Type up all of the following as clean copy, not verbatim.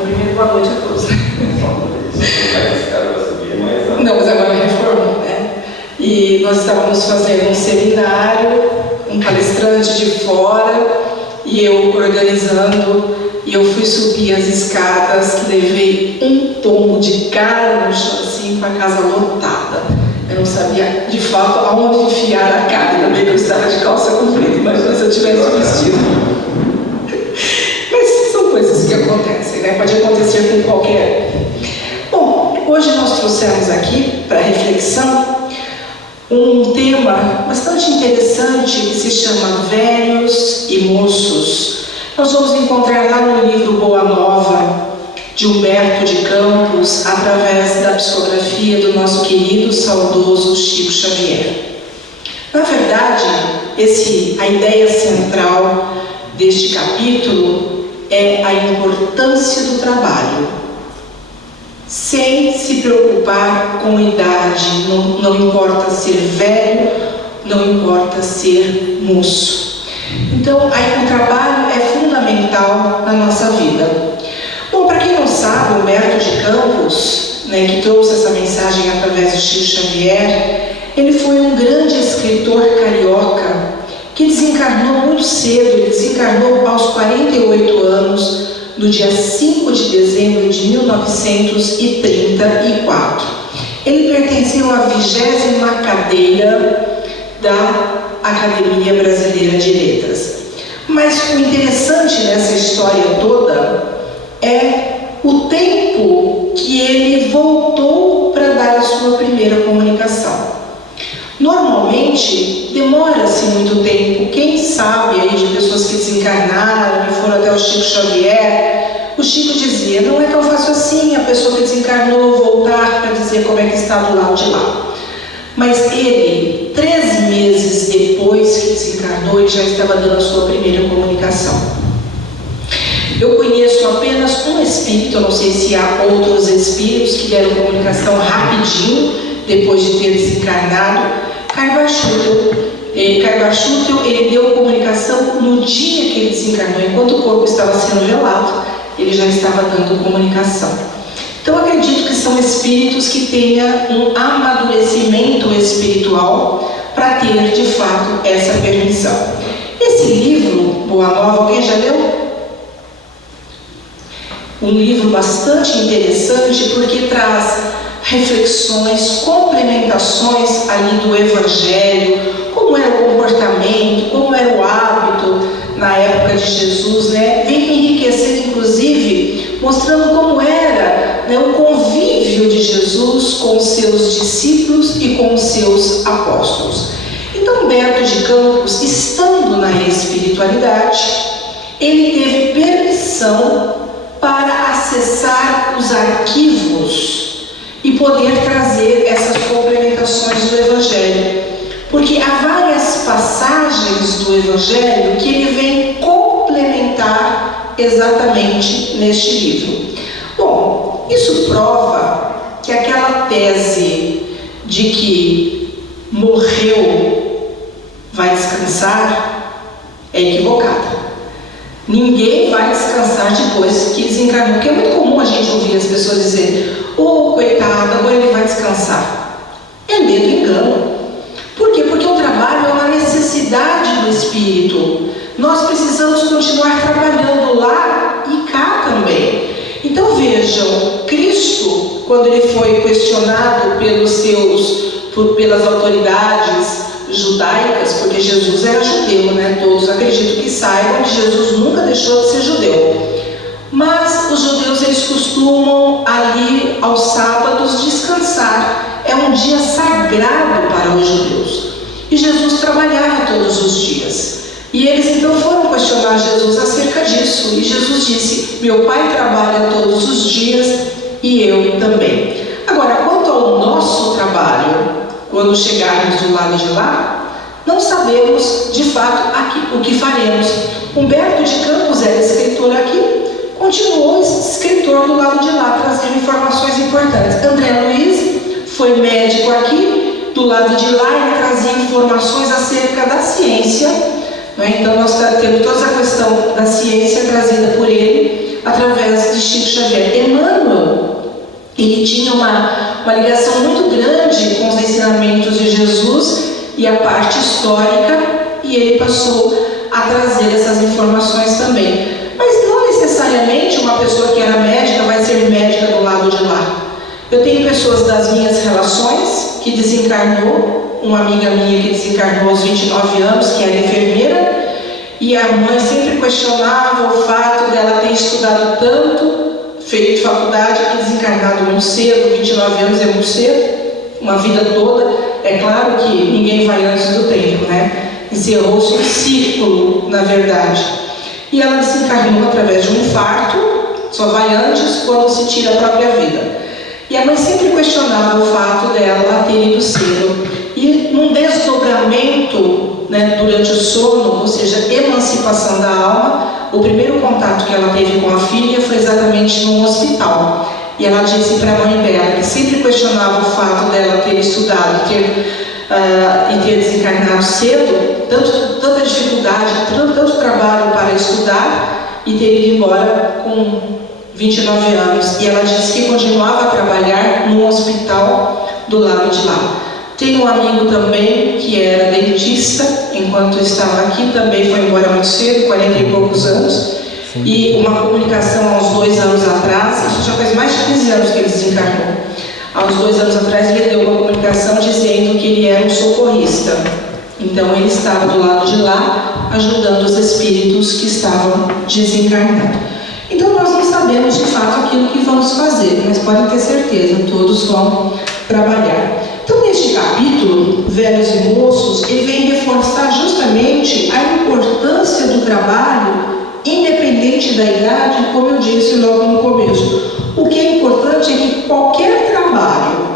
Primeiro, boa noite a todos. Não, mas agora reformou, né? E nós estávamos fazendo um seminário, um palestrante de fora, e eu organizando, e eu fui subir as escadas, levei um tombo de cara no chão, assim, com a casa lotada. Eu não sabia, de fato, aonde enfiar a cara. Ainda bem que eu estava de calça comprida, imagina se eu tivesse vestido. Mas são coisas que acontecem, né? Pode acontecer com qualquer um. Bom, hoje nós trouxemos aqui, para reflexão, um tema bastante interessante que se chama Velhos e Moços. Nós vamos encontrar lá no livro Boa Nova, de Humberto de Campos, através da psicografia do nosso querido, saudoso Chico Xavier. Na verdade, a ideia central deste capítulo é a importância do trabalho, sem se preocupar com idade. Não importa ser velho, não importa ser moço. Então, o trabalho é fundamental na nossa vida. Bom, para quem não sabe, Humberto de Campos, que trouxe essa mensagem através do Chico Xavier, ele foi um grande escritor carioca que desencarnou muito cedo. Ele desencarnou aos 48 anos, no dia 5 de dezembro de 1934. Ele pertenceu à 20ª cadeira da Academia Brasileira de Letras. Mas o interessante nessa história toda é o tempo que ele voltou para dar a sua primeira comunicação. Normalmente, demora-se muito tempo. Quem sabe aí de pessoas que desencarnaram e foram até o Chico Xavier, o Chico dizia, não é tão fácil assim a pessoa que desencarnou voltar para dizer como é que está do lado de lá. Mas ele, 3 meses depois que desencarnou, ele já estava dando a sua primeira comunicação. Eu conheço apenas um espírito, eu não sei se há outros espíritos que deram comunicação rapidinho depois de ter desencarnado. Carvar Schutel, ele deu comunicação no dia que ele desencarnou. Enquanto o corpo estava sendo velado, ele já estava dando comunicação. Então, acredito que são espíritos que tenham um amadurecimento espiritual para ter, de fato, essa permissão. Esse livro, Boa Nova, alguém já leu? Um livro bastante interessante porque traz reflexões, complementações ali do Evangelho, como era o comportamento, como era o hábito na época de Jesus, vem enriquecer, inclusive, mostrando como era o convívio de Jesus com os seus discípulos e com os seus apóstolos. Então, Humberto de Campos, estando na espiritualidade, ele teve permissão para acessar os arquivos e poder trazer essas complementações do Evangelho. Porque há várias passagens do Evangelho que ele vem complementar exatamente neste livro. Bom, isso prova que aquela tese de que morreu, vai descansar, é equivocada. Ninguém vai descansar depois que desencarnou, porque é muito comum a gente ouvir as pessoas dizerem, coitado, agora ele vai descansar. É medo e engano. Por quê? Porque o trabalho é uma necessidade do espírito. Nós precisamos continuar trabalhando lá e cá também. Então vejam, Cristo, quando ele foi questionado pelas autoridades judaicas, porque Jesus era judeu, todos acredito que saibam que Jesus nunca deixou de ser judeu. Mas os judeus, eles costumam ali aos sábados descansar. É um dia sagrado para os judeus. E Jesus trabalhava todos os dias. E eles então foram questionar Jesus acerca disso. E Jesus disse, meu Pai trabalha todos os dias e eu também. Agora, quanto ao nosso trabalho, quando chegarmos do lado de lá, não sabemos de fato aqui, o que faremos. Humberto de Campos era escritor aqui, continuou escritor do lado de lá, trazendo informações importantes. André Luiz foi médico aqui, do lado de lá ele trazia informações acerca da ciência, Então nós temos toda essa questão da ciência trazida por ele. através de Chico Xavier. Emmanuel, ele tinha uma ligação muito grande com os ensinamentos de Jesus e a parte histórica, e ele passou a trazer essas informações também. Mas não necessariamente uma pessoa que era médica vai ser médica do lado de lá. Eu tenho pessoas das minhas relações que desencarnou, uma amiga minha que desencarnou aos 29 anos, que era enfermeira, e a mãe sempre questionava o fato dela ter estudado tanto, feito faculdade e desencarnado muito cedo. 29 anos é muito cedo, uma vida toda. É claro que ninguém vai antes do tempo, né? Encerrou-se um ciclo, na verdade. E ela desencarnou através de um infarto, só vai antes quando se tira a própria vida. E a mãe sempre questionava o fato dela ter ido cedo. E num desdobramento, né, durante o sono, ou seja, emancipação da alma, o primeiro contato que ela teve com a filha foi exatamente num hospital. E ela disse para a mãe dela, que sempre questionava o fato dela ter estudado e ter desencarnado cedo, tanta dificuldade, tanto trabalho para estudar, e ter ido embora com 29 anos. E ela disse que continuava a trabalhar no hospital do lado de lá. Tenho um amigo também que era dentista, enquanto estava aqui, também foi embora muito cedo, 40 e poucos anos. Sim. E uma comunicação há uns 2 anos atrás, isso já faz mais de 15 anos que ele desencarnou. Há uns 2 anos atrás ele deu uma comunicação dizendo que ele era um socorrista. Então ele estava do lado de lá, ajudando os espíritos que estavam desencarnando. Então nós não sabemos de fato aquilo que vamos fazer, mas podem ter certeza, todos vão trabalhar. Então neste capítulo, Velhos e Moços, ele vem reforçar justamente a importância do trabalho, independente da idade, como eu disse logo no começo. O que é importante é que qualquer trabalho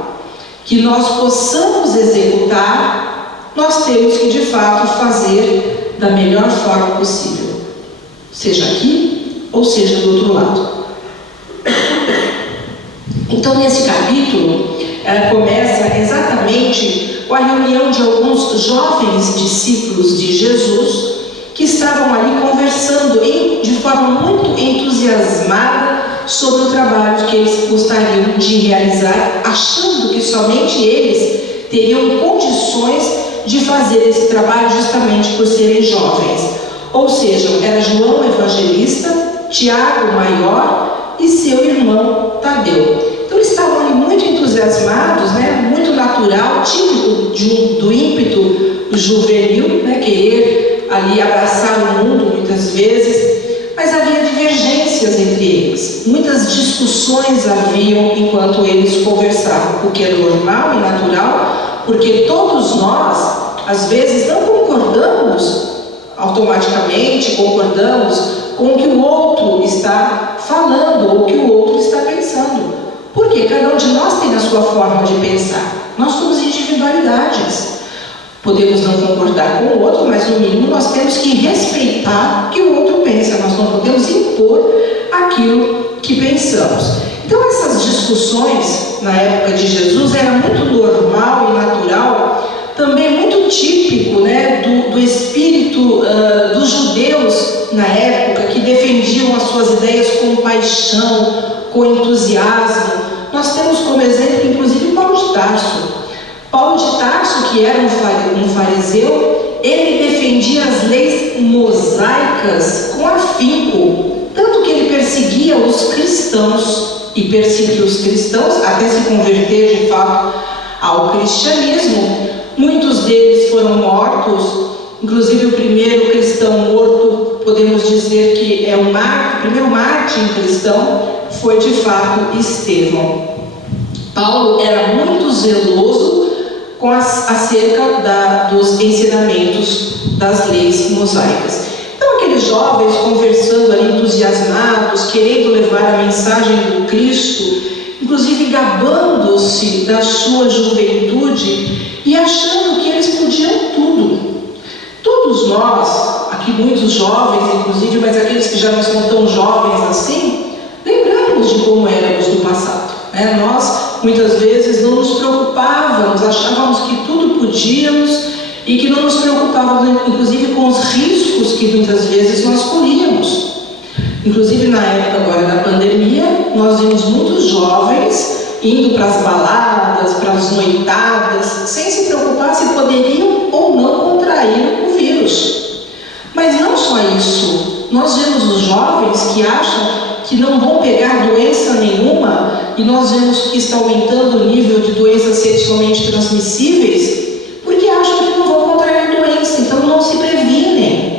que nós possamos executar, nós temos que de fato fazer da melhor forma possível, seja aqui ou seja do outro lado. Então nesse capítulo começa exatamente com a reunião de alguns jovens discípulos de Jesus que estavam ali conversando de forma muito entusiasmada sobre o trabalho que eles gostariam de realizar, achando que somente eles teriam condições de fazer esse trabalho justamente por serem jovens. Ou seja, era João Evangelista, Tiago Maior e seu irmão Tadeu. Então eles estavam ali muito entusiasmados, né? Muito natural, típico do ímpeto juvenil, né? Querer ali abraçar o mundo muitas vezes, mas havia divergências entre eles. Muitas discussões haviam enquanto eles conversavam, o que é normal e natural, porque todos nós, às vezes, não concordamos automaticamente, concordamos com o que o outro está falando ou o que o outro está pensando. Porque cada um de nós tem a sua forma de pensar. Nós somos individualidades. Podemos não concordar com o outro, mas no mínimo nós temos que respeitar o que o outro pensa. Nós não podemos impor aquilo que pensamos. Então essas discussões na época de Jesus era muito normal e natural, também muito típico, né, do espírito dos judeus na época, que defendiam as suas ideias com paixão, com entusiasmo. Nós temos como exemplo, inclusive, Paulo de Tarso. Paulo de Tarso, que era um fariseu, ele defendia as leis mosaicas com afinco, tanto que ele perseguia os cristãos, e perseguia os cristãos até se converter de fato ao cristianismo. Muitos deles foram mortos, inclusive o primeiro cristão morto, podemos dizer que é o primeiro mártir cristão, foi de fato Estevão. Paulo era muito zeloso acerca dos ensinamentos das leis mosaicas. Então aqueles jovens conversando ali, entusiasmados, querendo levar a mensagem do Cristo, inclusive gabando-se da sua juventude e achando que eles podiam tudo. Todos nós, aqui muitos jovens inclusive, mas aqueles que já não são tão jovens assim, lembramos de como éramos no passado, né? Nós muitas vezes não nos preocupávamos, achávamos que tudo podíamos e que não nos preocupávamos inclusive com os riscos que muitas vezes nós corríamos. Inclusive na época agora da pandemia, nós vimos muitos jovens indo para as baladas, para as noitadas, sem se preocupar se poderiam ou não contrair o vírus. Mas não só isso, nós vemos os jovens que acham que não vão pegar doença nenhuma, e nós vemos que está aumentando o nível de doenças sexualmente transmissíveis, porque acham que não vão contrair doença, então não se previnem.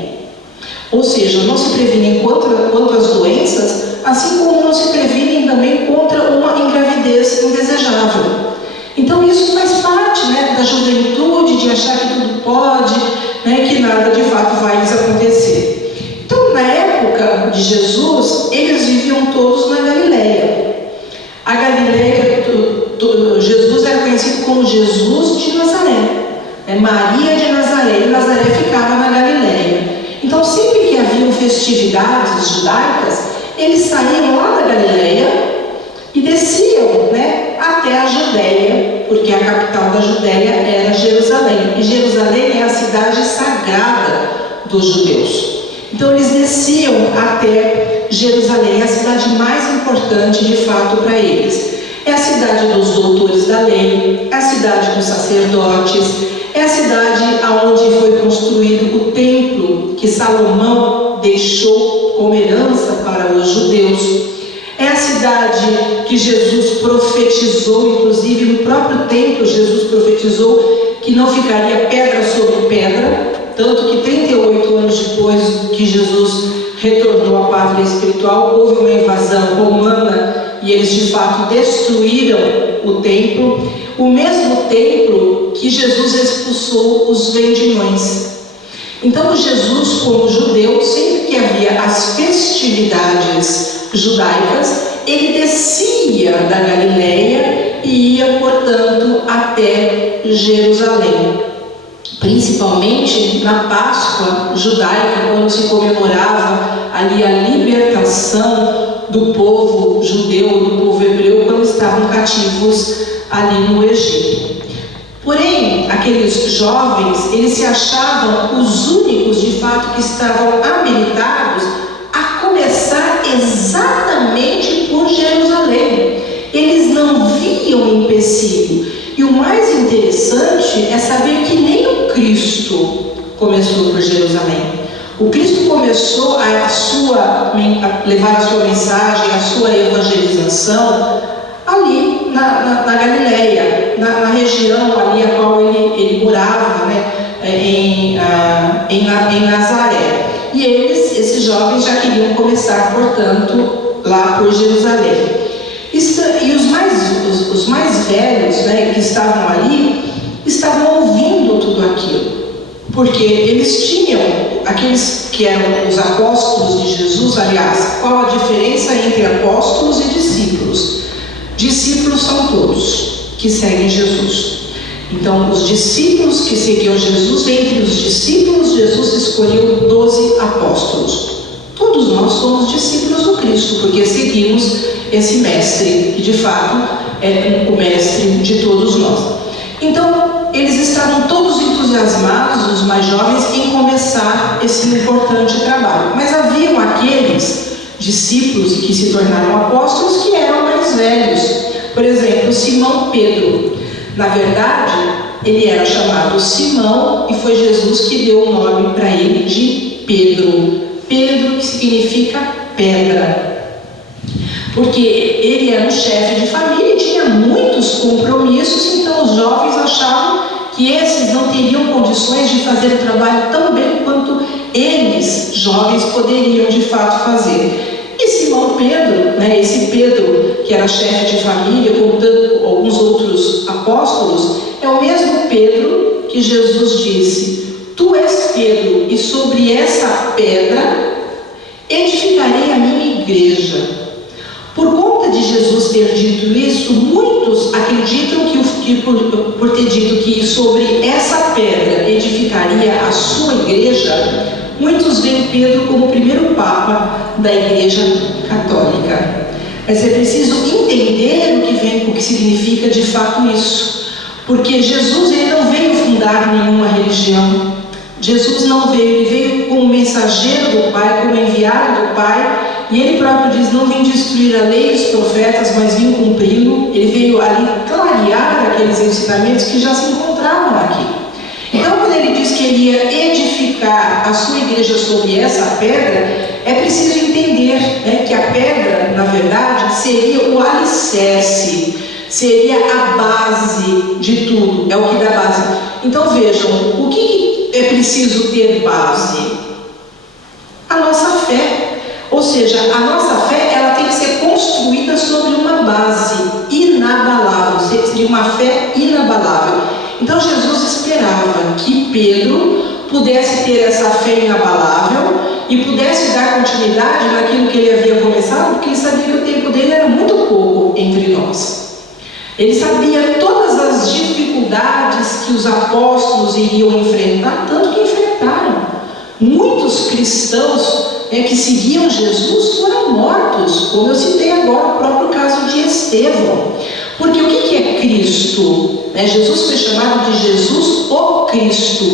Ou seja, não se previnem contra as doenças, assim como não se previnem também contra uma engravidez indesejável. Então isso faz parte, né, da juventude, de achar que tudo pode, né, que nada de fato vai lhes acontecer. Então, na época de Jesus, eles viviam todos na Galileia. A Galileia, Jesus era conhecido como Jesus de Nazaré, Maria de Nazaré, e Nazaré ficava na Galileia. Então, sempre que haviam festividades judaicas, eles saíam lá da Galileia e desciam, né, até a Judéia, porque a capital da Judéia era Jerusalém. E Jerusalém é a cidade sagrada dos judeus. Então eles desciam até Jerusalém, a cidade mais importante de fato para eles. É a cidade dos doutores da lei, é a cidade dos sacerdotes, é a cidade onde foi construído o templo que Salomão deixou como herança para os judeus. É a cidade que Jesus profetizou, inclusive no próprio templo Jesus profetizou que não ficaria pedra sobre pedra, tanto que 38 anos depois que Jesus retornou à pátria espiritual, houve uma invasão romana e eles de fato destruíram o templo, o mesmo templo que Jesus expulsou os vendilhões. Então Jesus, como judeu, sempre que havia as festividades judaicas, ele descia da Galileia e ia, portanto, até Jerusalém. Principalmente na Páscoa judaica, quando se comemorava ali a libertação do povo judeu, do povo hebreu, quando estavam cativos ali no Egito. Porém, aqueles jovens, eles se achavam os únicos, de fato, que estavam habilitados a começar exatamente por Jerusalém. Eles não viam empecilho. E o mais interessante é saber que nem o Cristo começou por Jerusalém. O Cristo começou a levar a sua mensagem, a sua evangelização ali na Galileia, na região ali a qual ele morava, né, em Nazaré. E esses jovens já queriam começar, portanto, lá por Jerusalém. E os mais velhos, né, que estavam ali, estavam ouvindo tudo aquilo, porque eles tinham, aqueles que eram os apóstolos de Jesus, aliás, qual a diferença entre apóstolos e discípulos? Discípulos são todos que seguem Jesus. Então, os discípulos que seguiam Jesus, entre os discípulos, Jesus escolheu 12 apóstolos. Todos nós somos discípulos do Cristo, porque seguimos esse mestre, que de fato é o mestre de todos nós. Então, eles estavam todos entusiasmados, os mais jovens, em começar esse importante trabalho. Mas haviam aqueles discípulos que se tornaram apóstolos que eram mais velhos. Por exemplo, Simão Pedro. Na verdade, ele era chamado Simão e foi Jesus que deu o nome para ele de Pedro. Pedro, que significa pedra. Porque ele era um chefe de família e tinha muitos compromissos, então os jovens achavam que esses não teriam condições de fazer o trabalho tão bem quanto eles, jovens, poderiam de fato fazer. E Simão Pedro, né, esse Pedro que era chefe de família, como alguns outros apóstolos, é o mesmo Pedro que Jesus disse: Tu és Pedro, e sobre essa pedra edificarei a minha igreja. Por conta de Jesus ter dito isso, muitos acreditam que por ter dito que sobre essa pedra edificaria a sua igreja, muitos veem Pedro como o primeiro Papa da Igreja Católica. Mas é preciso entender o que significa de fato isso, porque Jesus ele não veio fundar nenhuma religião. Jesus não veio, ele veio como mensageiro do Pai, como enviado do Pai, e ele próprio diz: não vim destruir a lei e os profetas, mas vim cumpri-lo. Ele veio ali clarear aqueles ensinamentos que já se encontravam aqui. Então, quando ele diz que ele ia edificar a sua igreja sobre essa pedra, é preciso entender, né, que a pedra, na verdade, seria o alicerce, seria a base de tudo, é o que dá base. Então vejam, o que é preciso ter base? A nossa fé. Ou seja, a nossa fé, ela tem que ser construída sobre uma base inabalável, seria uma fé inabalável. Então Jesus esperava que Pedro pudesse ter essa fé inabalável e pudesse dar continuidade naquilo que ele havia começado, porque ele sabia que o tempo dele era muito pouco entre nós. Ele sabia todas as dificuldades que os apóstolos iriam enfrentar, tanto que enfrentaram. Muitos cristãos que seguiam Jesus foram mortos, como eu citei agora o próprio caso de Estevão. Porque o que é Cristo? Jesus foi chamado de Jesus o Cristo.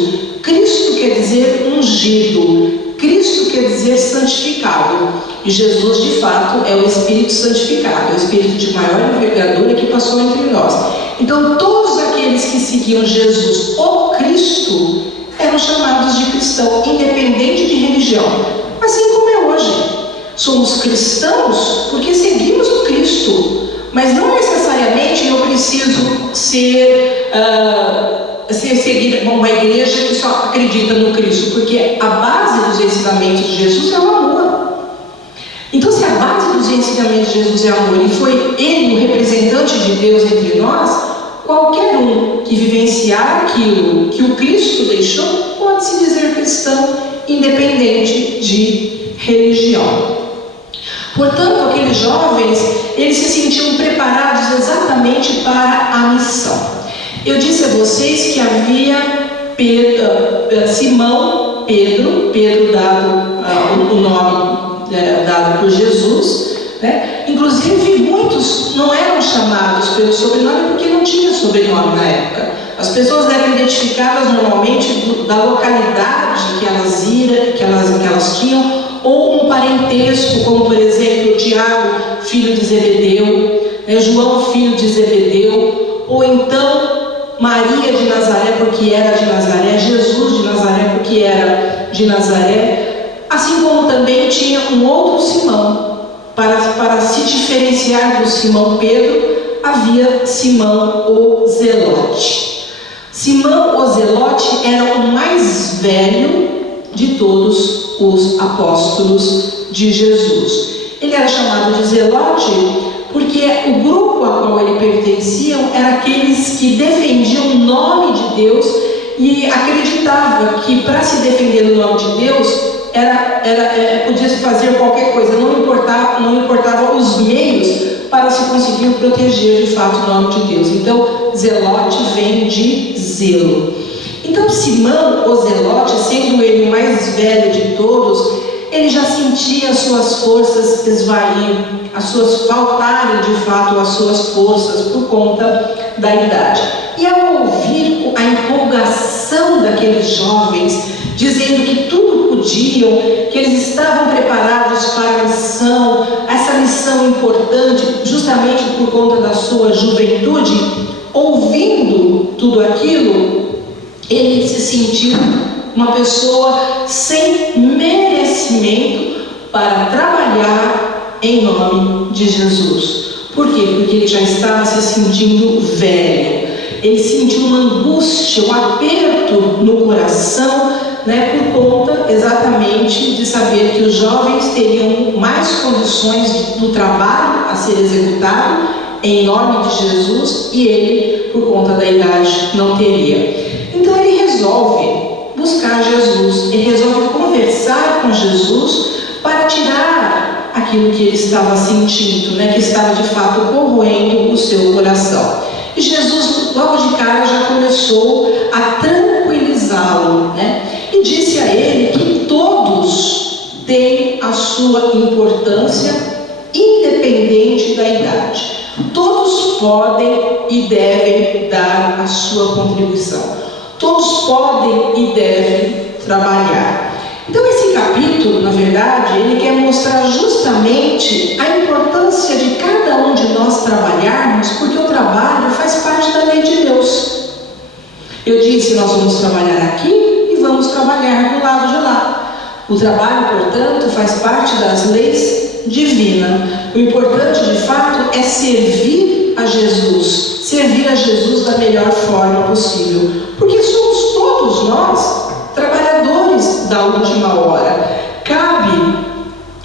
Cristo quer dizer ungido, Cristo quer dizer santificado. E Jesus, de fato, é o Espírito santificado, é o Espírito de maior envergadura que passou entre nós. Então, todos aqueles que seguiam Jesus, o Cristo, eram chamados de cristão, independente de religião. Assim como é hoje. Somos cristãos porque seguimos o Cristo, mas não necessariamente eu preciso seguir uma igreja que só acredita no Cristo, porque a base dos ensinamentos de Jesus é o amor. Então, se a base dos ensinamentos de Jesus é amor e foi Ele o representante de Deus entre nós, qualquer um que vivenciar aquilo que o Cristo deixou pode se dizer cristão, independente de religião. Portanto, aqueles jovens, eles se sentiam preparados exatamente para a missão. Eu disse a vocês que havia Simão Pedro dado o nome dado por Jesus, né? Inclusive muitos não eram chamados pelo sobrenome porque não tinha sobrenome na época. As pessoas eram identificadas normalmente da localidade que elas tinham, ou um parentesco, como por exemplo Tiago, filho de Zebedeu, João, filho de Zebedeu, ou então Maria de Nazaré, porque era de Nazaré, Jesus de Nazaré, porque era de Nazaré, assim como também tinha um outro Simão. Para se diferenciar do Simão Pedro, havia Simão o Zelote. Simão o Zelote era o mais velho de todos os apóstolos de Jesus. Ele era chamado de Zelote porque o grupo a qual ele pertencia era aqueles que defendiam o nome de Deus e acreditavam que para se defender o nome de Deus podia-se fazer qualquer coisa, não importava os meios para se conseguir proteger de fato o nome de Deus. Então, Zelote vem de zelo. Então, Simão, o Zelote, sendo ele o mais velho de todos, ele já sentia as suas forças esvair, faltarem de fato as suas forças por conta da idade. E ao ouvir a empolgação daqueles jovens, dizendo que tudo podiam, que eles estavam preparados para a missão, essa missão importante, justamente por conta da sua juventude, ouvindo tudo aquilo, ele se sentiu uma pessoa sem merecimento para trabalhar em nome de Jesus. Por quê? Porque ele já estava se sentindo velho. Ele sentiu uma angústia, um aperto no coração, por conta exatamente de saber que os jovens teriam mais condições do trabalho a ser executado em nome de Jesus e ele, por conta da idade, não teria. Então ele resolve buscar Jesus, ele resolve conversar com Jesus para tirar aquilo que ele estava sentindo, que estava de fato corroendo o seu coração. E Jesus, logo de cara, já começou a tranquilizá-lo, e disse a ele que todos têm a sua importância, independente da idade. Todos podem e devem dar a sua contribuição. Todos podem e devem trabalhar. Então esse capítulo, na verdade, ele quer mostrar justamente a importância de cada um de nós trabalharmos, porque o trabalho faz parte da lei de Deus. Eu disse, nós vamos trabalhar aqui e vamos trabalhar do lado de lá. O trabalho, portanto, faz parte das leis divinas. O importante, de fato, é servir a Jesus da melhor forma possível, porque somos todos nós trabalhadores da última hora. Cabe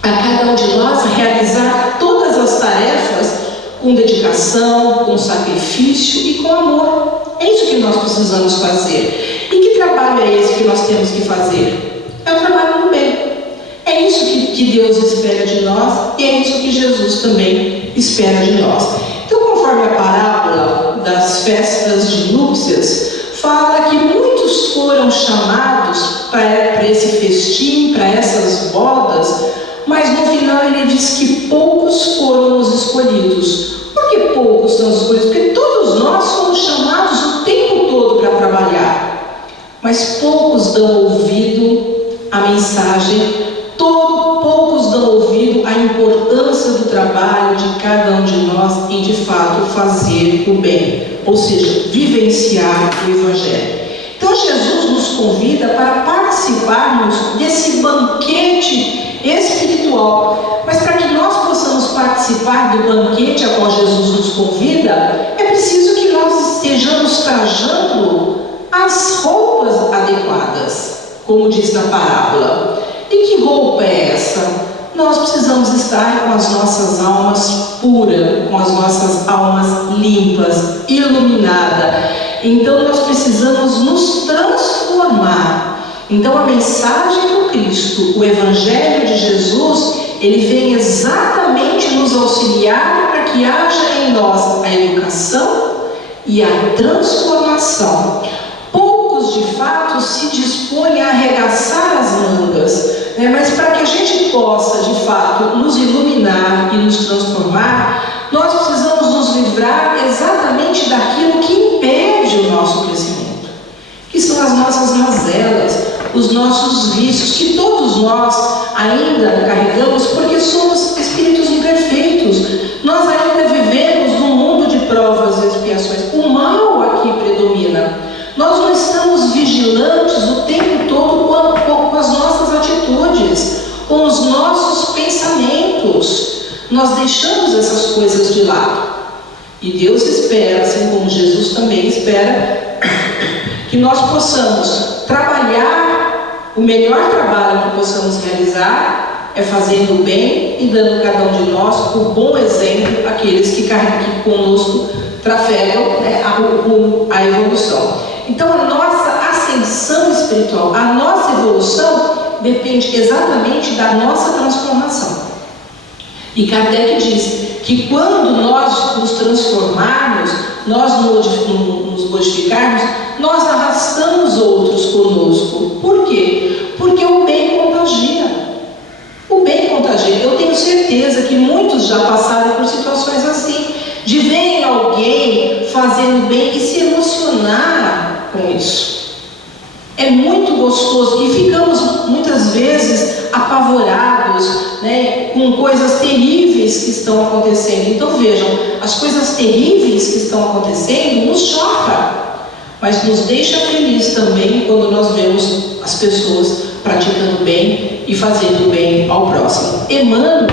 a cada um de nós realizar todas as tarefas com dedicação, com sacrifício e com amor. É isso que nós precisamos fazer. E que trabalho é esse que nós temos que fazer? É o trabalho no bem. É isso que Deus espera de nós e é isso que Jesus também espera de nós. Então, conforme a parábola das festas de núpcias, fala que muitos foram chamados para esse festim, para essas bodas, mas no final ele diz que poucos foram os escolhidos. Por que poucos são os escolhidos? Porque todos nós somos chamados o tempo todo para trabalhar, mas poucos dão ouvido à mensagem, poucos dão ouvido à importância do trabalho de cada um de nós e de fato fazer o bem, ou seja, vivenciar o Evangelho. Então Jesus nos convida para participarmos desse banquete espiritual, mas para que nós possamos participar do banquete a qual Jesus nos convida, é preciso que nós estejamos trajando as roupas adequadas, como diz na parábola. E que roupa é essa? Nós precisamos estar com as nossas almas puras, com as nossas almas limpas, iluminadas. Então nós precisamos nos transformar. Então a mensagem do Cristo, o Evangelho de Jesus, ele vem exatamente nos auxiliar para que haja em nós a educação e a transformação. Poucos de fato se dispõem a arregaçar as mangas, mas para que a gente possa de fato nos iluminar e nos transformar, nós precisamos nos livrar exatamente daquilo que impede o nosso crescimento, que são as nossas mazelas, os nossos vícios, que todos nós ainda carregamos, porque somos espíritos imperfeitos. Nós ainda vivemos num mundo de provas e expiações. O mal aqui predomina. Nós não estamos vigilantes o tempo todo com as nossas atitudes, com os nossos pensamentos. Nós deixamos essas coisas de lado. E Deus espera, assim como Jesus também espera, que nós possamos trabalhar, o melhor trabalho que possamos realizar é fazendo o bem e dando a cada um de nós o bom exemplo àqueles que conosco trafegam a evolução. Então a nossa ascensão espiritual, a nossa evolução depende exatamente da nossa transformação. E Kardec diz que quando nós nos transformarmos, nós nos modificarmos, nós arrastamos outros conosco. Por quê? Porque o bem contagia. O bem contagia. Eu tenho certeza que muitos já passaram por situações assim, de ver alguém fazendo bem e se emocionar com isso. É muito gostoso e ficamos muitas vezes apavorados, com coisas terríveis que estão acontecendo. Então vejam, as coisas terríveis que estão acontecendo nos chocam, mas nos deixa feliz também quando nós vemos as pessoas praticando bem e fazendo bem ao próximo. Emmanuel,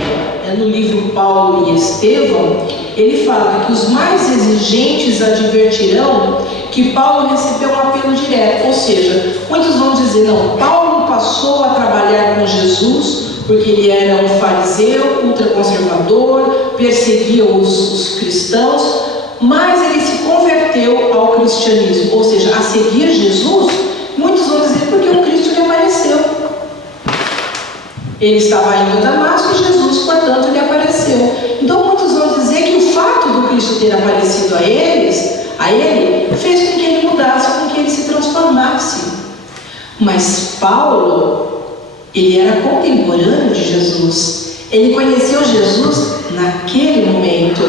no livro Paulo e Estevão, ele fala que os mais exigentes advertirão que Paulo recebeu um apelo direto, ou seja, muitos vão dizer, não, Paulo passou a trabalhar com Jesus porque ele era um fariseu, ultraconservador, perseguia os cristãos, mas ele se converteu ao cristianismo, ou seja, a seguir Jesus. Muitos vão dizer porque o Cristo lhe apareceu. Ele estava indo a Damasco e Jesus, portanto, lhe apareceu. Então muitos vão dizer que o fato do Cristo ter aparecido a ele, fez com que ele mudasse, com que ele se transformasse. Mas Paulo, ele era contemporâneo de Jesus. Ele conheceu Jesus naquele momento,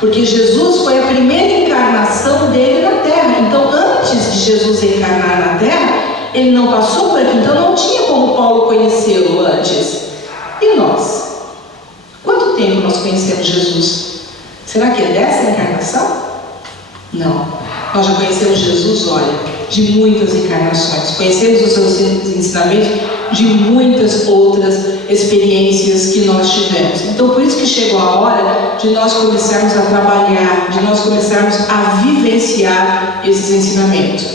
porque Jesus foi a primeira encarnação dele na Terra. Então, antes de Jesus encarnar na Terra, ele não passou por aqui, então não tinha como Paulo conheceu antes? E nós? Quanto tempo nós conhecemos Jesus? Será que é dessa encarnação? Não. Nós já conhecemos Jesus, olha, de muitas encarnações. Conhecemos os seus ensinamentos de muitas outras experiências que nós tivemos. Então, por isso que chegou a hora de nós começarmos a trabalhar, de nós começarmos a vivenciar esses ensinamentos.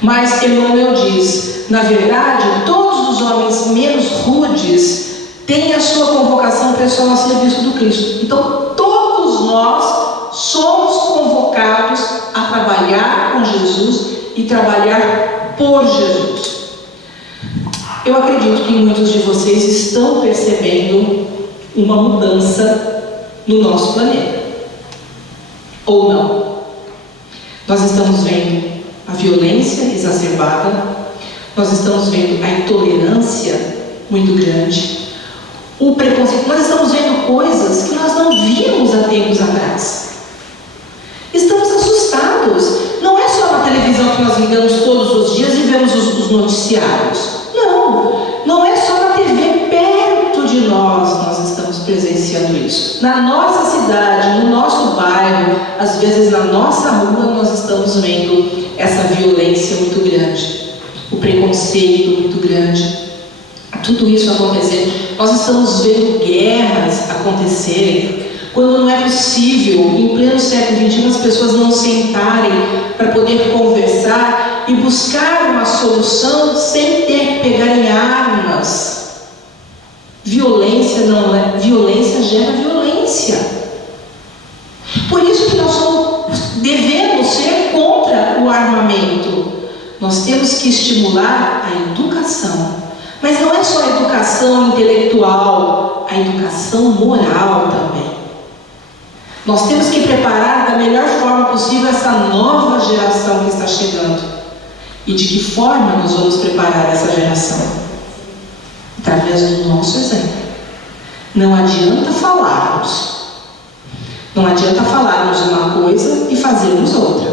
Mas Emmanuel diz, na verdade, todos os homens menos rudes têm a sua convocação pessoal a serviço do Cristo. Então, todos nós somos convocados a trabalhar com Jesus e trabalhar por Jesus. Eu acredito que muitos de vocês estão percebendo uma mudança no nosso planeta. Ou não? Nós estamos vendo a violência exacerbada, nós estamos vendo a intolerância muito grande, o preconceito. Nós estamos vendo coisas que nós não víamos há tempos atrás. Estamos assustados. Não é só na televisão que nós ligamos todos os dias e vemos os noticiários. Não é só na TV, perto de nós estamos presenciando isso. Na nossa cidade, no nosso bairro, às vezes na nossa rua, nós estamos vendo essa violência muito grande, o preconceito muito grande, tudo isso acontecendo. Nós estamos vendo guerras acontecerem, quando não é possível, em pleno século XXI, as pessoas não sentarem para poder conversar e buscar uma solução sem ter que pegar em armas. Violência não é, violência gera violência. Por isso que nós devemos ser contra o armamento. Nós temos que estimular a educação. Mas não é só a educação intelectual, a educação moral também. Nós temos que preparar da melhor forma possível essa nova geração que está chegando. E de que forma nós vamos preparar essa geração? Através do nosso exemplo. Não adianta falarmos. Não adianta falarmos uma coisa e fazermos outra.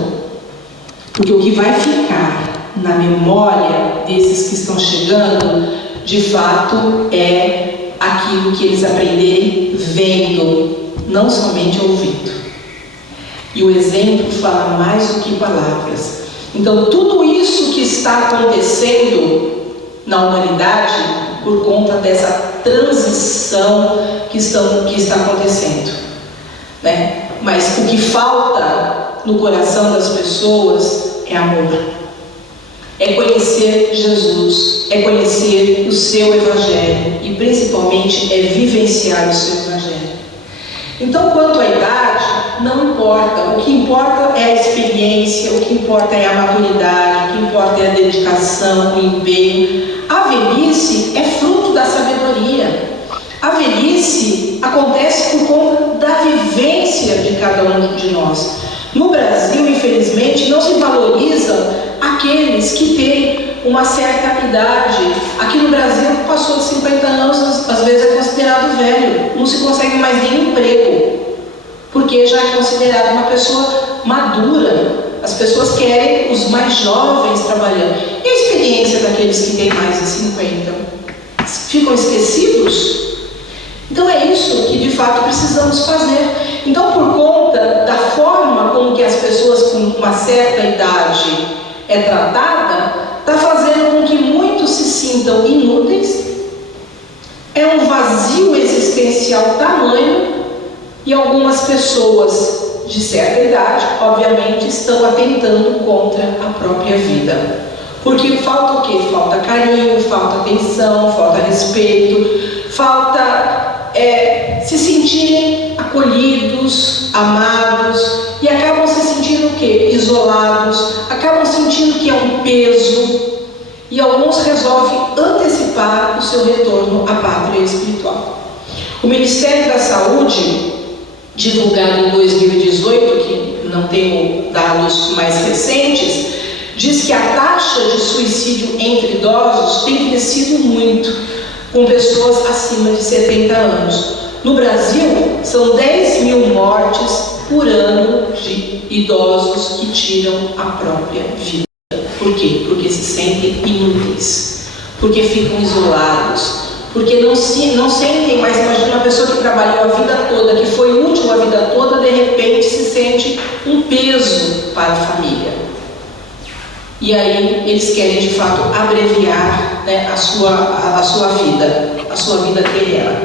Porque o que vai ficar na memória desses que estão chegando, de fato, é aquilo que eles aprenderem vendo, não somente ouvindo. E o exemplo fala mais do que palavras. Então, tudo isso que está acontecendo na humanidade, por conta dessa transição que está acontecendo, né? Mas o que falta no coração das pessoas é amor. É conhecer Jesus, é conhecer o seu Evangelho e principalmente é vivenciar o seu Evangelho. Então, quanto à idade, não importa. O que importa é a experiência, o que importa é a maturidade, o que importa é a dedicação, o empenho. A velhice é fruto da sabedoria. A velhice acontece por conta da vivência de cada um de nós. No Brasil, infelizmente, não se valorizam aqueles que têm uma certa idade. Aqui no Brasil, passou de 50 anos, às vezes é considerado velho. Não se consegue mais nem emprego, porque já é considerado uma pessoa madura. As pessoas querem os mais jovens trabalhando. E a experiência daqueles que têm mais de 50? Ficam esquecidos? Então é isso que de fato precisamos fazer. Então, por conta da forma como que as pessoas com uma certa idade é tratada, está fazendo com que muitos se sintam inúteis. É um vazio existencial tamanho, e algumas pessoas de certa idade, obviamente, estão atentando contra a própria vida. Porque falta o quê? Falta carinho, falta atenção, falta respeito, falta se sentirem acolhidos, amados, e acabam se sentindo o quê? Isolados, acabam sentindo que é um peso, e alguns resolvem antecipar o seu retorno à pátria espiritual. O Ministério da Saúde, divulgado em 2018, que não tenho dados mais recentes, diz que a taxa de suicídio entre idosos tem crescido muito, com pessoas acima de 70 anos. No Brasil, são 10 mil mortes por ano de idosos que tiram a própria vida. Por quê? Porque se sentem inúteis. porque ficam isolados, porque não sentem mais. Imagina uma pessoa que trabalhou a vida toda, que foi útil a vida toda, de repente se sente um peso para a família. E aí eles querem de fato abreviar, né, a sua vida terrena.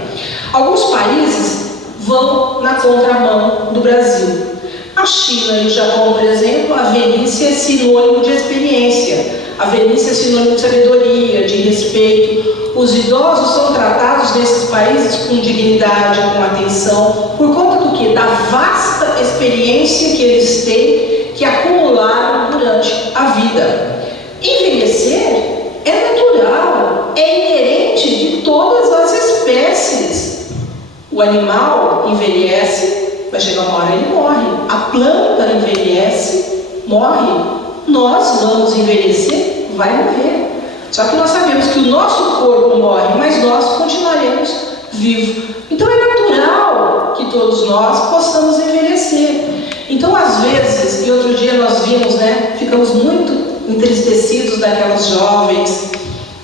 Alguns países vão na contramão do Brasil. A China e o Japão, por exemplo, a velhice é sinônimo de experiência, a velhice é sinônimo de sabedoria, de respeito. Os idosos são tratados nesses países com dignidade, com atenção, por conta do quê? Da vasta experiência que eles têm, que acumularam durante a vida. Envelhecer é natural, é inerente de todas as espécies. O animal envelhece, vai chegar uma hora ele morre. A planta envelhece, morre. Nós vamos envelhecer, vai morrer. Só que nós sabemos que o nosso corpo morre, mas nós continuaremos vivos. Então é natural que todos nós possamos envelhecer. Então, às vezes, e outro dia nós vimos, né, ficamos muito entristecidos daquelas jovens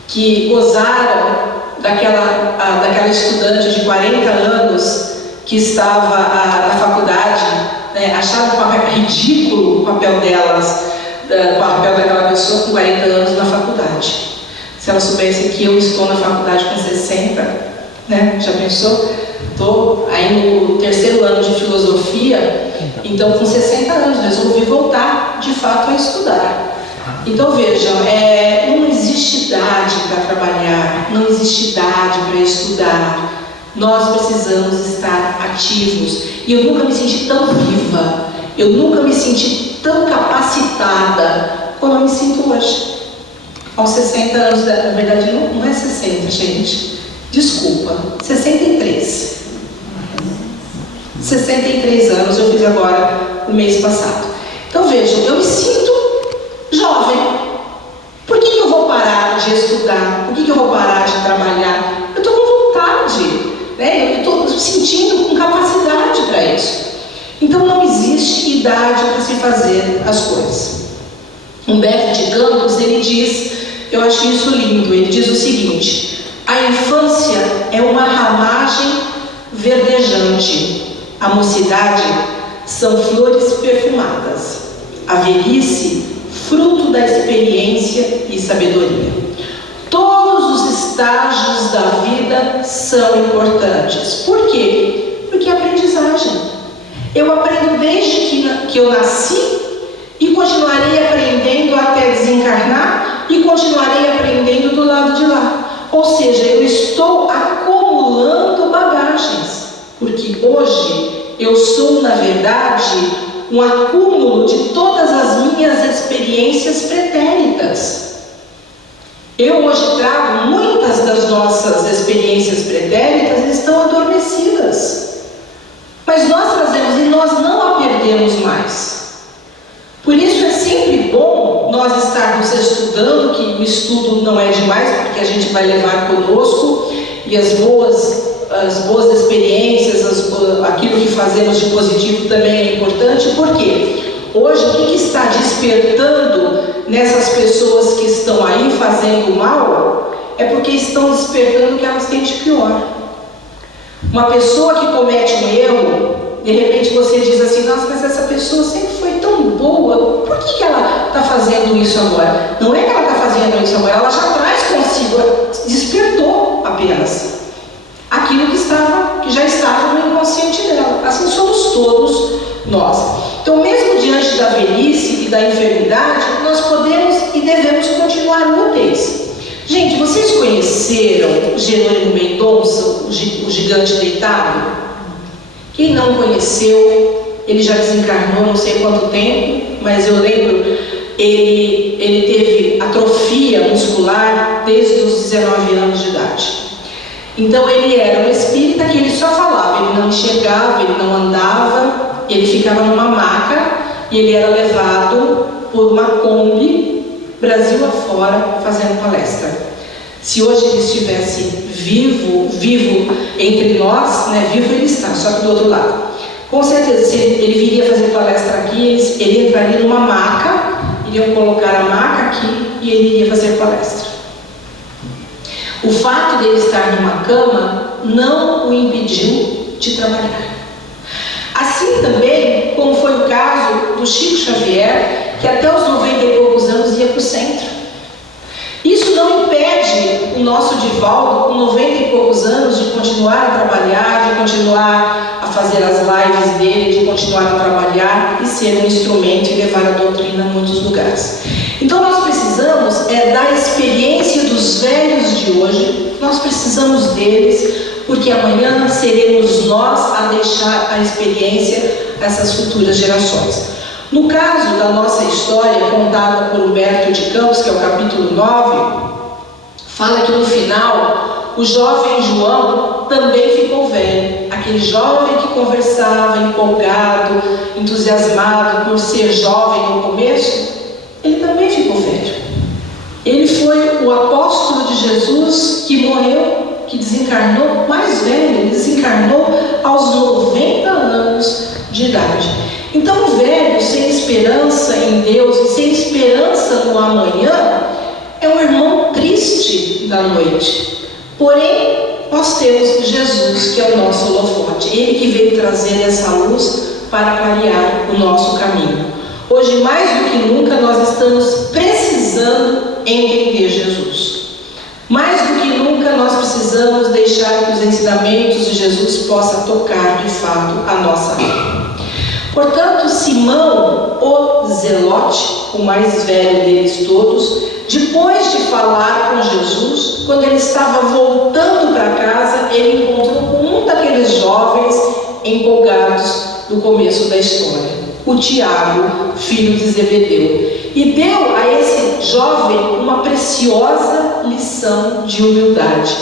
que gozaram daquela estudante de 40 anos que estava na faculdade, né, acharam ridículo o papel delas, o papel daquela pessoa com 40 anos na faculdade. Se ela soubesse que eu estou na faculdade com 60, né, já pensou? Estou aí no terceiro ano de filosofia, então com 60 anos resolvi voltar de fato a estudar. Então vejam, não existe idade para trabalhar, não existe idade para estudar. Nós precisamos estar ativos. E eu nunca me senti tão viva, eu nunca me senti tão capacitada como eu me sinto hoje. Aos 60 anos, na verdade não é 60, gente. Desculpa, 63. 63 anos eu fiz agora no mês passado. Então vejam, eu me sinto jovem. Por que eu vou parar de estudar? Por que eu vou parar de trabalhar? Eu estou com vontade, né? Eu estou sentindo com capacidade para isso. Então não existe idade para se fazer as coisas. Humberto de Campos, ele diz, eu acho isso lindo, ele diz o seguinte: a infância é uma ramagem verdejante, a mocidade são flores perfumadas, a velhice, fruto da experiência e sabedoria. Todos os estágios da vida são importantes. Por quê? Porque é aprendizagem. Eu aprendo desde que eu nasci e continuarei aprendendo até desencarnar e continuarei aprendendo do lado de lá. Ou seja, eu estou acumulando bagagens, porque hoje eu sou, na verdade, um acúmulo de todas as minhas experiências pretéritas. Eu hoje trago muitas das nossas experiências pretéritas, estão adormecidas. Mas nós trazemos e nós não a perdemos mais. Por isso é sempre bom nós estarmos estudando, que o estudo não é demais, porque a gente vai levar conosco, e as boas experiências, aquilo que fazemos de positivo também é importante. Por quê? Hoje, o que está despertando nessas pessoas que estão aí fazendo mal, é porque estão despertando o que elas têm de pior. Uma pessoa que comete um erro, de repente você diz assim: nossa, mas essa pessoa sempre foi tão boa, por que ela está fazendo isso agora? Não é que ela está fazendo isso agora, ela já traz consigo, despertou apenas aquilo que já estava no inconsciente dela. Assim somos todos nós. Então, mesmo diante da velhice e da enfermidade, nós podemos e devemos continuar úteis. Gente, vocês conheceram Jerônimo Mendonça, o gigante deitado? Quem não conheceu, ele já desencarnou não sei quanto tempo, mas eu lembro, ele teve atrofia muscular desde os 19 anos de idade. Então ele era um espírita que ele só falava, ele não enxergava, ele não andava, ele ficava numa maca e ele era levado por uma Kombi Brasil afora fazendo palestra. Se hoje ele estivesse vivo entre nós, né, vivo ele está, só que do outro lado. Com certeza, se ele viria fazer palestra aqui, ele entraria numa maca, iriam colocar a maca aqui e ele iria fazer palestra. O fato dele estar numa cama não o impediu de trabalhar. Assim também, como foi o caso do Chico Xavier, que até os 90 e poucos anos ia para o centro. Isso não impede o nosso Divaldo, com 90 e poucos anos, de continuar a trabalhar, de continuar a fazer as lives dele, de continuar a trabalhar e ser um instrumento e levar a doutrina a muitos lugares. Então nós precisamos da experiência dos velhos de hoje, nós precisamos deles, porque amanhã seremos nós a deixar a experiência a essas futuras gerações. No caso da nossa história, contada por Humberto de Campos, que é o capítulo 9, fala que no final, o jovem João também ficou velho. Aquele jovem que conversava, empolgado, entusiasmado por ser jovem no começo, ele também ficou velho. Ele foi o apóstolo de Jesus que morreu, que desencarnou mais velho. Ele desencarnou aos 90 anos de idade. Então o velho, sem esperança em Deus e sem esperança no amanhã, é um irmão triste da noite. Porém, nós temos Jesus, que é o nosso holofote. Ele que veio trazer essa luz para clarear o nosso caminho. Hoje, mais do que nunca, nós estamos precisando entender Jesus. Mais do que nunca, nós precisamos deixar que os ensinamentos de Jesus possam tocar, de fato, a nossa vida. Portanto, Simão, o Zelote, o mais velho deles todos, depois de falar com Jesus, quando ele estava voltando para casa, ele encontrou com um daqueles jovens empolgados do começo da história, o Tiago, filho de Zebedeu, e deu a esse jovem uma preciosa lição de humildade,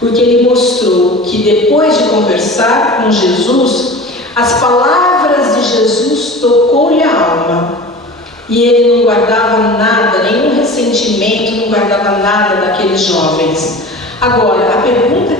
porque ele mostrou que depois de conversar com Jesus, as palavras de Jesus tocou-lhe a alma, e ele não guardava nada, nenhum ressentimento, não guardava nada daqueles jovens. Agora, a pergunta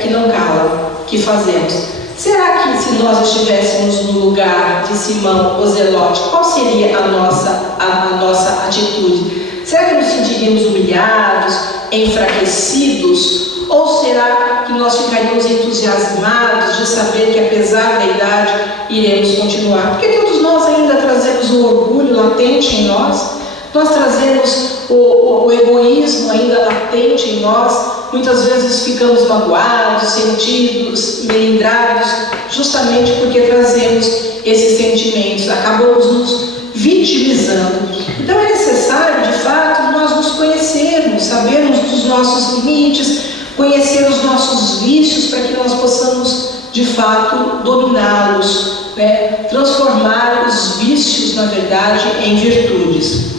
que não cala, que fazemos: será que se nós estivéssemos no lugar de Simão, o Zelote, qual seria a nossa atitude? Será que nos sentiríamos humilhados, enfraquecidos? Ou será que nós ficaríamos entusiasmados de saber que, apesar da idade, iremos continuar? Porque todos nós ainda trazemos o orgulho latente em nós, nós trazemos o egoísmo ainda latente em nós, muitas vezes ficamos magoados, sentidos, melindrados, justamente porque trazemos esses sentimentos, acabamos nos vitimizando. Então é necessário, de fato, nós nos conhecermos, sabermos dos nossos limites, conhecer os nossos vícios para que nós possamos, de fato, dominá-los, transformar os vícios, na verdade, em virtudes.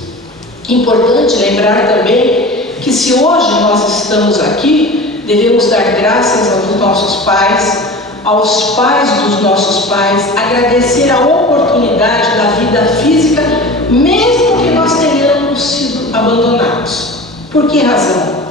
Importante lembrar também que se hoje nós estamos aqui, devemos dar graças aos nossos pais, aos pais dos nossos pais, agradecer a oportunidade da vida física, mesmo que nós tenhamos sido abandonados. Por que razão?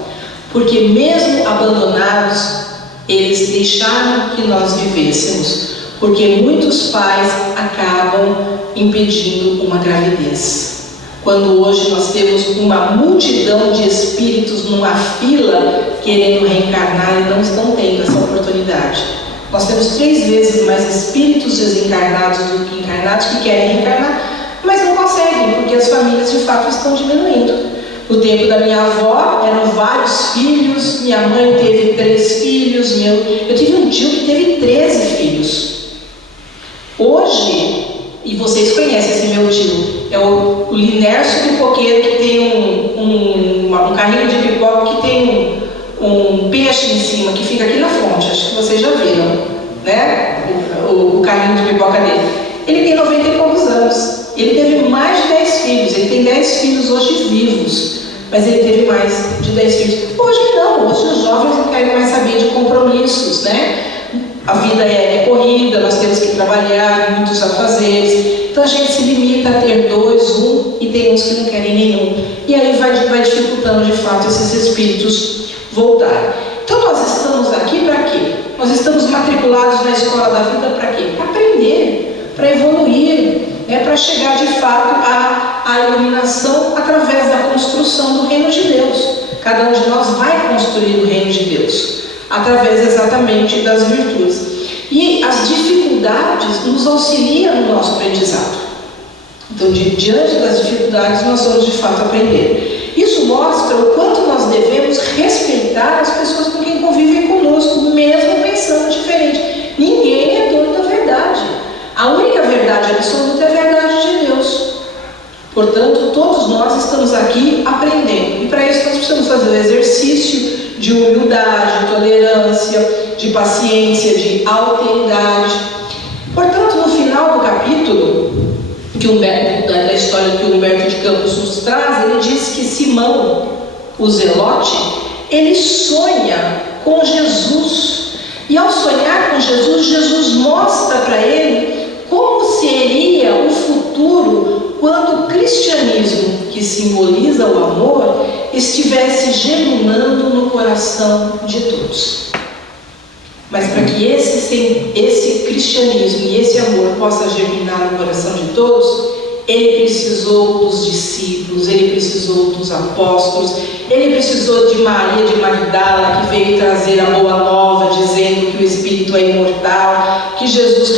Porque mesmo abandonados, eles deixaram que nós vivêssemos, porque muitos pais acabam impedindo uma gravidez. Quando hoje nós temos uma multidão de espíritos numa fila querendo reencarnar e não estão tendo essa oportunidade. Nós temos 3 vezes mais espíritos desencarnados do que encarnados que querem reencarnar, mas não conseguem, porque as famílias de fato estão diminuindo. No tempo da minha avó, eram vários filhos, minha mãe teve 3 filhos, eu tive um tio que teve 13 filhos. Hoje, e vocês conhecem esse meu tio, é o Linércio Pipoqueiro, que tem um carrinho de pipoca que tem um peixe em cima, que fica aqui na fonte, acho que vocês já viram, né? O carrinho de pipoca dele. Ele tem 90 e poucos anos, ele teve mais de 10 filhos, ele tem 10 filhos hoje vivos, mas ele teve mais de 10 filhos. Hoje não, hoje os jovens não querem mais saber de compromissos, né? A vida é corrida, nós temos que trabalhar, muitos afazeres, então a gente se limita a ter 2, 1, e tem uns que não querem nenhum, e aí vai dificultando de fato esses espíritos voltarem. Então nós estamos aqui para quê? Nós estamos matriculados na escola da vida para quê? Para aprender, para evoluir, para chegar de fato à iluminação através da construção do reino de Deus. cada um de nós vai construir o reino de Deus, através exatamente das virtudes. E as dificuldades nos auxiliam no nosso aprendizado. Então, diante das dificuldades, nós vamos de fato aprender. Isso mostra o quanto nós devemos respeitar as pessoas com quem convivem conosco, mesmo pensando diferente. Ninguém é dono da verdade. A única verdade absoluta é a verdade de Deus. Portanto, todos nós estamos aqui aprendendo. E para isso nós precisamos fazer o exercício de humildade, de tolerância, de paciência, de alteridade. Portanto, no final do capítulo da história que o Humberto de Campos nos traz, ele diz que Simão, o Zelote, ele sonha com Jesus. E ao sonhar com Jesus, Jesus mostra para ele como seria o futuro quando o cristianismo, que simboliza o amor, estivesse germinando no coração de todos. Mas para que esse cristianismo e esse amor possa germinar no coração de todos, ele precisou dos discípulos, ele precisou dos apóstolos, ele precisou de Maria de Magdala, que veio trazer a boa nova, dizendo que o Espírito é imortal, que Jesus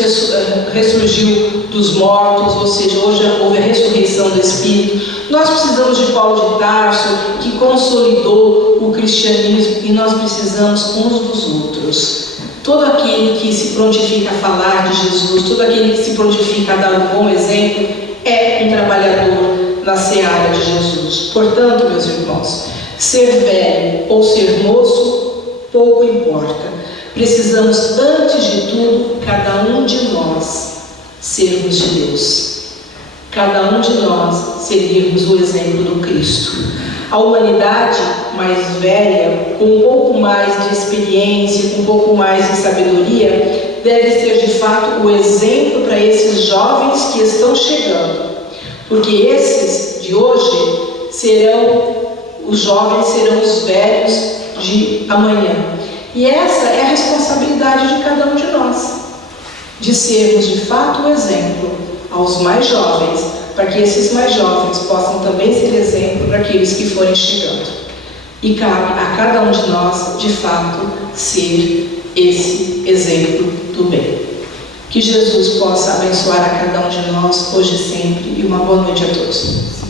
ressurgiu dos mortos, ou seja, hoje houve a ressurreição do Espírito. Nós precisamos de Paulo de Tarso, que consolidou o cristianismo, e nós precisamos uns dos outros. Todo aquele que se prontifica a falar de Jesus, todo aquele que se prontifica a dar um bom exemplo, é um trabalhador na seara de Jesus. Portanto, meus irmãos, ser velho ou ser moço, pouco importa. Precisamos, antes de tudo, cada um de nós sermos de Deus. Cada um de nós seguirmos o exemplo do Cristo. A humanidade mais velha, com um pouco mais de experiência, com um pouco mais de sabedoria, deve ser de fato o exemplo para esses jovens que estão chegando. Porque esses de hoje os jovens serão os velhos de amanhã. E essa é a responsabilidade de cada um de nós, de sermos de fato o exemplo aos mais jovens, para que esses mais jovens possam também ser exemplo para aqueles que forem chegando. E cabe a cada um de nós, de fato, ser esse exemplo do bem. Que Jesus possa abençoar a cada um de nós, hoje e sempre, e uma boa noite a todos.